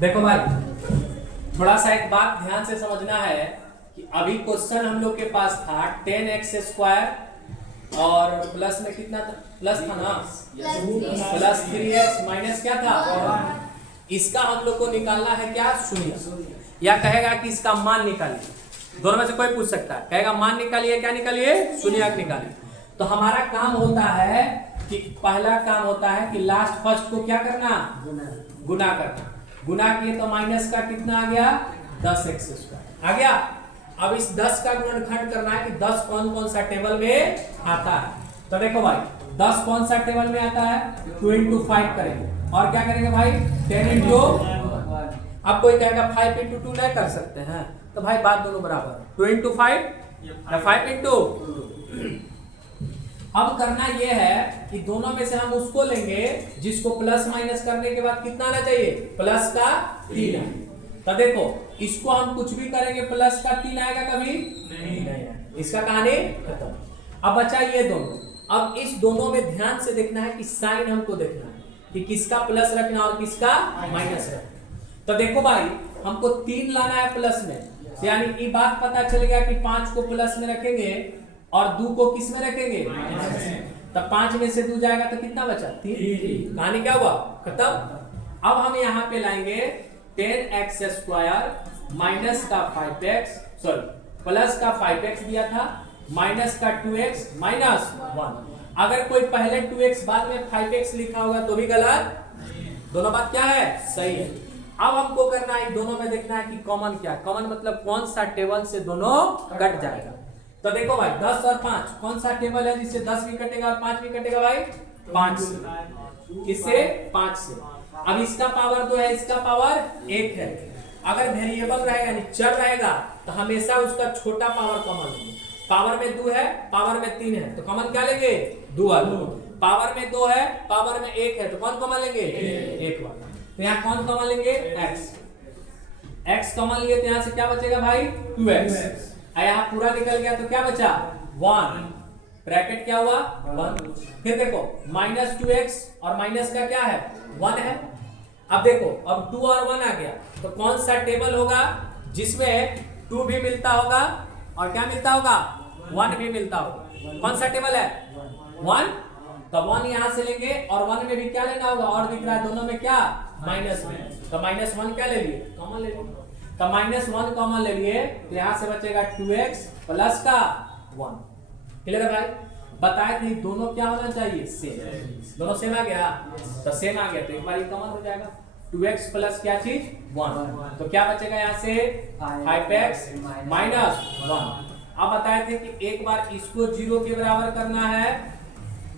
देखो भाई, थोड़ा सा एक बात ध्यान से समझना है कि अभी क्वेश्चन हम लोग के पास था 10x² और प्लस में कितना था, प्लस था ना, प्लस 3x माइनस क्या था, इसका हम लोग को निकालना है क्या, शून्य, या कहेगा कि इसका मान निकालिए। दोनों में से कोई पूछ सकता है, कहेगा मान निकालिए, क्या निकालिए, शून्यक निकालिए। तो हमारा काम होता है कि पहला काम होता है कि लास्ट फर्स्ट को क्या करना, गुना करना। गुना किए तो माइनस का कितना आ गया, 10x² आ गया। अब इस 10 का गुणनखंड करना है कि 10 कौन कौन सा टेबल में आता है। तो देखो भाई, 10 कौन सा टेबल में आता है, 2 into 5 करेंगे और क्या करेंगे भाई, 10 into, अब कोई कहेगा 5 into 2 नहीं कर सकते हैं, तो भाई बात दोनों बराबर, 2 into 5 या 5 into 2। अब करना यह है कि दोनों में से हम उसको लेंगे जिसको प्लस माइनस करने के बाद कितना आना चाहिए, प्लस का 3। तो देखो इसको हम कुछ भी करेंगे प्लस का 3 आएगा कभी नहीं, इसका कहानी खत्म। अब बचा ये दोनों। अब इस दोनों में ध्यान से देखना है कि साइन हमको देखना है कि किसका प्लस रखना और किसका माइनस रखना। तो देखो भाई, हमको 3 लाना है प्लस में, यानी ये बात पता चल गया कि 5 को प्लस में रखेंगे और 2 को किस में रखेंगे, तब 5 में से 2 जाएगा तो कितना बचा, 3। कहानी क्या हुआ, खत्म। अब हम यहाँ पे लाएंगे 10x² माइनस का 5x, सॉरी प्लस का 5x दिया था, माइनस का 2x माइनस 1। अगर कोई पहले 2x बाद में 5x लिखा होगा तो भी गलत, दोनों बात क्या है, सही है। अब हमको करना है दोनों में देखना है कि कॉमन क्या, कॉमन मतलब कौन सा टेबल से दोनों कट जाएगा। तो देखो भाई 10 और 5 कौन सा टेबल है जिससे 10 भी कटेगा और 5 भी कटेगा भाई, 5 से, किससे, 5 से। अब इसका पावर 2 है, इसका पावर 1 है। अगर वेरिएबल रहेगा यानी चर रहेगा तो हमेशा उसका छोटा पावर कॉमन लेंगे। पावर में 2 है, पावर में 3 है, तो कॉमन क्या लेंगे, 2 वाला। पावर में 2 है, पावर में 1 है, तो कौन कॉमन लेंगे, 1 वाला। तो यहाँ कौन कॉमन लेंगे, x कॉमन लिए तो यहाँ से क्या बचेगा भाई, 2x। यहाँ पूरा निकल गया तो क्या बचा, 1, ब्रैकेट क्या हुआ, 1। फिर देखो माइनस 2x और माइनस का क्या है, 1 है। अब देखो अब 2 और 1 आ गया तो कौन सा टेबल होगा जिसमें 2 भी मिलता होगा और क्या मिलता होगा, 1 भी मिलता होगा। कौन सा टेबल है, 1। तो 1 यहां से लेंगे और 1 में भी क्या लेना होगा, और दिख रहा है दोनों में क्या, माइनस में, तो माइनस 1 क्या ले लिए, कॉमन ले लिए। तो माइनस 1 कॉमन ले लिए तो यहां से बचेगा 2x प्लस का 1। क्लियर है भाई, बताए थे दोनों क्या होना चाहिए, सेम। दोनों सेम आ गया, तो सेम आ गया तो एक बार ये कॉमन हो जाएगा, 2x प्लस क्या चीज, 1। तो क्या बचेगा यहाँ से, 5x माइनस 1। अब बताए थे कि एक बार इसको 0 के बराबर करना है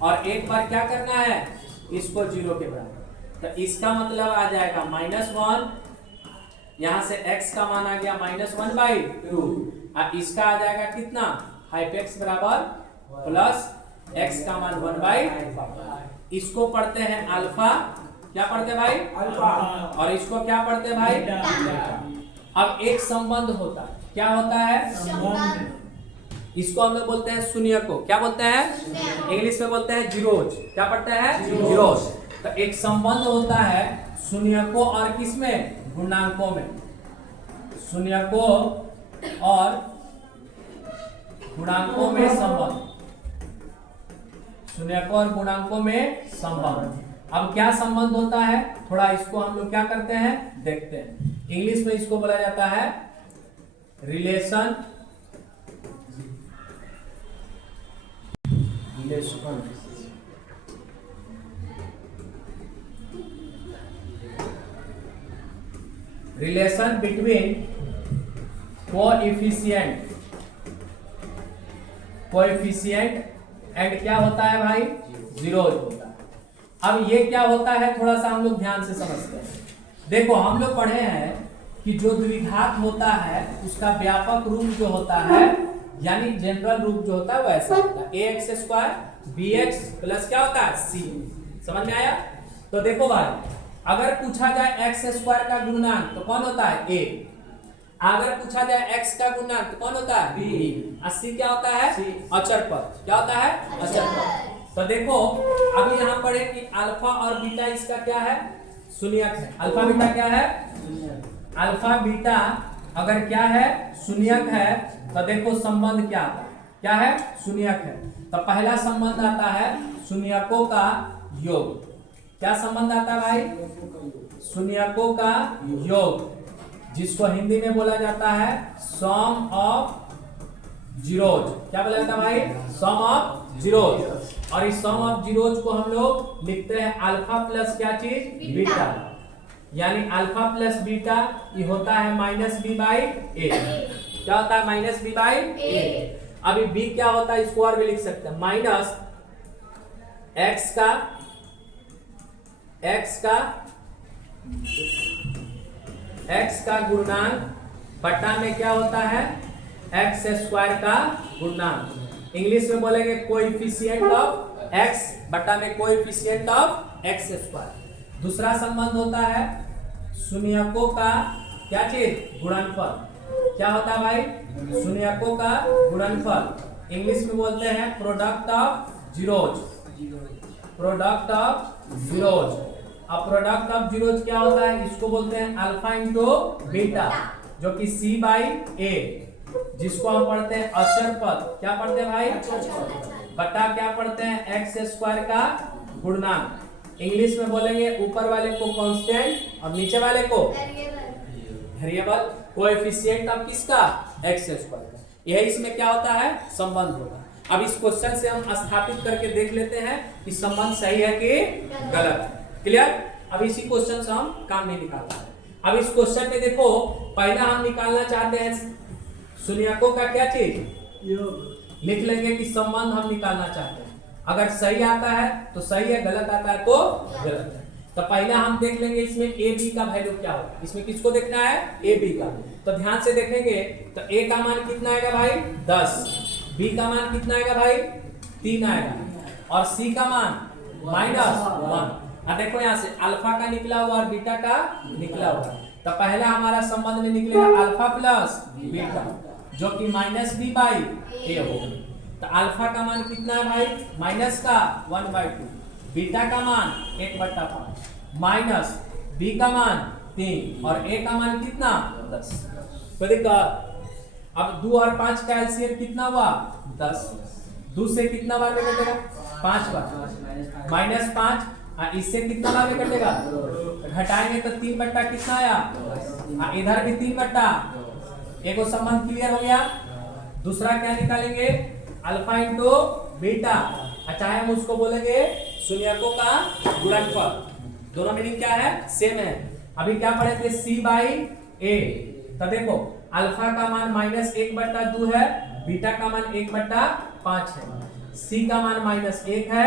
और एक बार क्या करना है, इसको 0 के बराबर। तो इसका मतलब आ जाएगा -1, यहां से x का मान आ गया -1/2 और इसका आ जाएगा कितना, 5x बराबर प्लस x का मान 1/5। इसको पढ़ते हैं अल्फा, क्या पढ़ते हैं भाई, अल्फा, और इसको क्या पढ़ते हैं भाई, बीटा। अब एक संबंध होता है, क्या होता है, संबंध। इसको हम लोग बोलते हैं शून्य को, क्या बोलते हैं, इंग्लिश में बोलते हैं जीरोज। क्या पढ़ते हैं, जीरोज। तो एक संबंध होता है शून्य को और किसमें, गुणांकों में। शून्य को और गुणांकों में संबंध, शून्य को और गुणांकों में संबंध। अब क्या संबंध होता है, थोड़ा इसको हम लोग क्या करते हैं, देखते हैं। इंग्लिश में इसको बोला जाता है relation, relation between coefficient and क्या होता है भाई, जीरोज होता है। अब ये क्या होता है, थोड़ा सा हम लोग ध्यान से समझते हैं। देखो हम लोग पढ़े हैं कि जो द्विघात होता है उसका व्यापक रूप जो होता है, यानी जनरल रूप जो होता है वैसा होता है, ax² bx प्लस क्या होता है, c। समझ में आया। तो देखो भाई, अगर पूछा जाए x² का गुणनखंड तो कौन होता है, a। अगर पूछा जाए x का गुणनखंड तो कौन होता है, b। और c क्या होता है, अचर पद। क्या होता है, अचर पद। तो देखो अभी यहाँ पढ़े कि अल्फा और बीटा इसका क्या है, शून्यक है। अल्फा बीटा क्या है? अल्फा बीटा अगर क्या है? शून्यक है, तो देखो संबंध क्या आता है? क्या है? शून्यक है। तो पहला संबंध आता है शून्यकों का योग। क्या संबंध आता है भाई? शून्यकों का योग, जिसको हिंदी में बोला जाता है सम ऑफ जीरोज। क्या बोला जाता है भाई? सम ऑफ जीरोज। और इस सम ऑफ जीरोज को हम लोग लिखते हैं अल्फा प्लस क्या चीज? बीटा। यानी अल्फा प्लस बीटा ये होता है माइनस बी बाई ए। क्या होता है? माइनस बी बाई ए। अभी बी क्या होता है? इसको और भी लिख सकते हैं माइनस एक्स का गुणनांक बटा में क्या होता है? एक्स स्क्वायर का गुणनांक। इंग्लिश में बोलेंगे कोएफिशिएंट ऑफ एक्स बटा में कोएफिशिएंट ऑफ एक्स स्क्वायर। दूसरा संबंध होता है शून्यकों का क्या चीज? गुणनफल। क्या होता है भाई? शून्यकों का गुणनफल। इंग्लिश में बोलते हैं product of zeros. Product of zeros. अब प्रोडक्ट ऑफ जीरोज क्या होता है? इसको बोलते हैं अल्फा इंटू बीटा, जो कि सी बाई ए, जिसको हम पढ़ते हैं अचर पद। क्या पढ़ते हैं भाई? बटा क्या पढ़ते हैं? एक्स स्क्वायर का गुणनांक। इंग्लिश में बोलेंगे ऊपर वाले को कांस्टेंट और नीचे वाले को वेरिएबल। कोएफिशिएंट ऑफ किसका? एक्स स्क्वायर का। यह इसमें क्या होता है? संबंध होता है। अब इस क्वेश्चन से हम स्थापित करके देख लेते हैं कि संबंध सही है कि गलत है। क्लियर? अब इसी क्वेश्चन से हम काम नहीं निकालना है। अब इस क्वेश्चन में देखो, पहला हम निकालना चाहते हैं शून्यकों का क्या चीज? लिख लेंगे कि संबंध हम निकालना चाहते हैं। अगर सही आता है तो सही है, गलत आता है तो गलत है। तो पहले हम देख लेंगे इसमें ए बी का वैल्यू क्या होगा। इसमें किसको देखना है? ए बी का। तो ध्यान से देखेंगे तो ए का मान कितना आएगा भाई? 10। बी का मान कितना आएगा भाई? 3 आएगा। और सी का मान -1। अब देखो यहाँ से अल्फा का निकला हुआ और बीटा का निकला हुआ। तो पहला हमारा संबंध में निकलेगा अल्फा प्लस बीटा, जो कि माइनस बी बाई ए होगा। तो अल्फा का मान कितना है भाई? माइनस का 1/2, बीटा का मान 1/5, माइनस बी का मान 3 और ए का मान कितना? 10। तो देखो अब 2 और 5 का एलसीएम कितना हुआ? 10। 2 से कितना बार में कटेगा? 5 बार। -5 इससे कितना बार में कटेगा? घटाएंगे तो 3 बट्टा कितना आया? इधर भी 3 बट्टा। एक वो संबंध क्लियर हो गया। दूसरा क्या निकालेंगे? अल्फा इंटू बीटा, चाहे हम उसको बोलेंगे शून्यकों का गुणनफल। दोनों मीनिंग क्या है? सेम है। अभी क्या पढ़े थे? सी बाई ए। तो देखो अल्फा का मान -1/2 है, बीटा का मान 1/5 है, सी का मान -1 है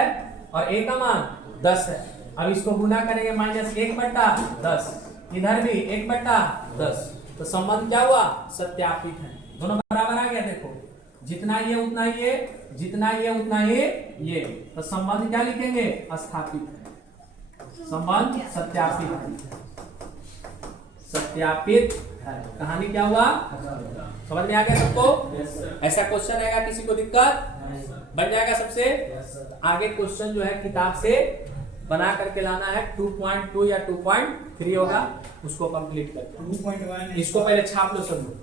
और ए का मान 10 है। अब इसको गुना करेंगे -1/10, इधर भी 1/10। तो संबंध क्या हुआ? सत्यापित है। दोनों बराबर आ गया। देखो जितना ये उतना ये, जितना ये उतना ये। तो संबंध क्या लिखेंगे? स्थापित है। संबंध सत्यापित है। सत्यापित है। कहानी क्या हुआ? समझ में आ गया सबको? ऐसा क्वेश्चन आएगा, किसी को दिक्कत बन जाएगा सबसे? आगे क्वेश्चन जो है किताब से बना करके लाना है। 2.2 या 2.3 होगा, उसको कंप्लीट करके 2.1 इसको पहले छाप लो सब लोग।